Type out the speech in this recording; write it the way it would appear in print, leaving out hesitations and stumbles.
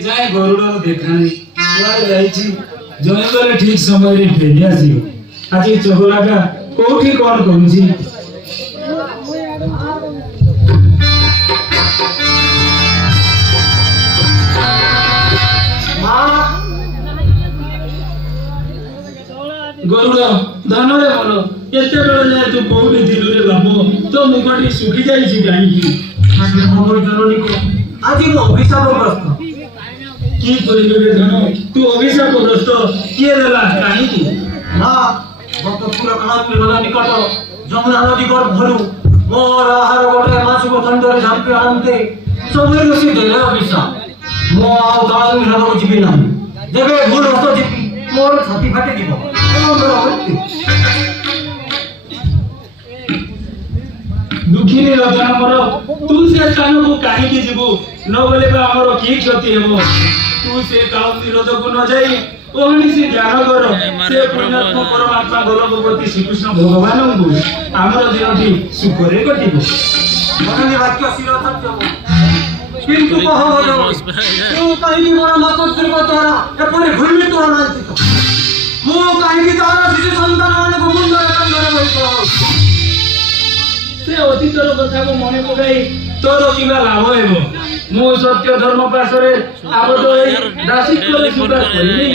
जाए गरुड़ देखा जंगल ठीक समय फेरी आस आज चगलाटा कौटी कौन करुची गरुड़ धन रे मन एत बेल जाए तू कौटी थिलु रे बाप तो मुखटी सुखी जाइछि कहीं आज मो अभिशापग्रस्त की करिलु रे धन तू अभिशापग्रस्त किए देला कहीं मां गत पुराण पिलला निकट जमुना नदी गर्भरु मोर आहार गोटे माछको खंडरे झांपी आनते सबैले से देले अभिशाप मो आउ दान हिराको जीवी नाही जेबे भूल हस्त जीवी मोर छाती फाटे जीव दुखिनी रचना मोर तू से स्थान को कहीं जीवु न बोले आमर की क्षति हेबो तू से काम विरोध को न जाई ओहनी से ज्ञान कर से पुण्यात्मा परमात्मा गोलकपति श्रीकृष्ण भगवान को आमर दिनटी सुखरे कटिबो मननी वाक्य शिर सत्य किंतु कह बोलो तू कहीं मोर मकसुर को तोरा एपरे भूमि तोरा मानती मो कहीं तारा शिशु संतान मान को मुंडर कंदर होइतो से अतीतर कथा को मन पकाई तोर किबा लाभ हेबो मो सत्य धर्म पासरे आबद होई दासित्व रे स्वीकार करिनी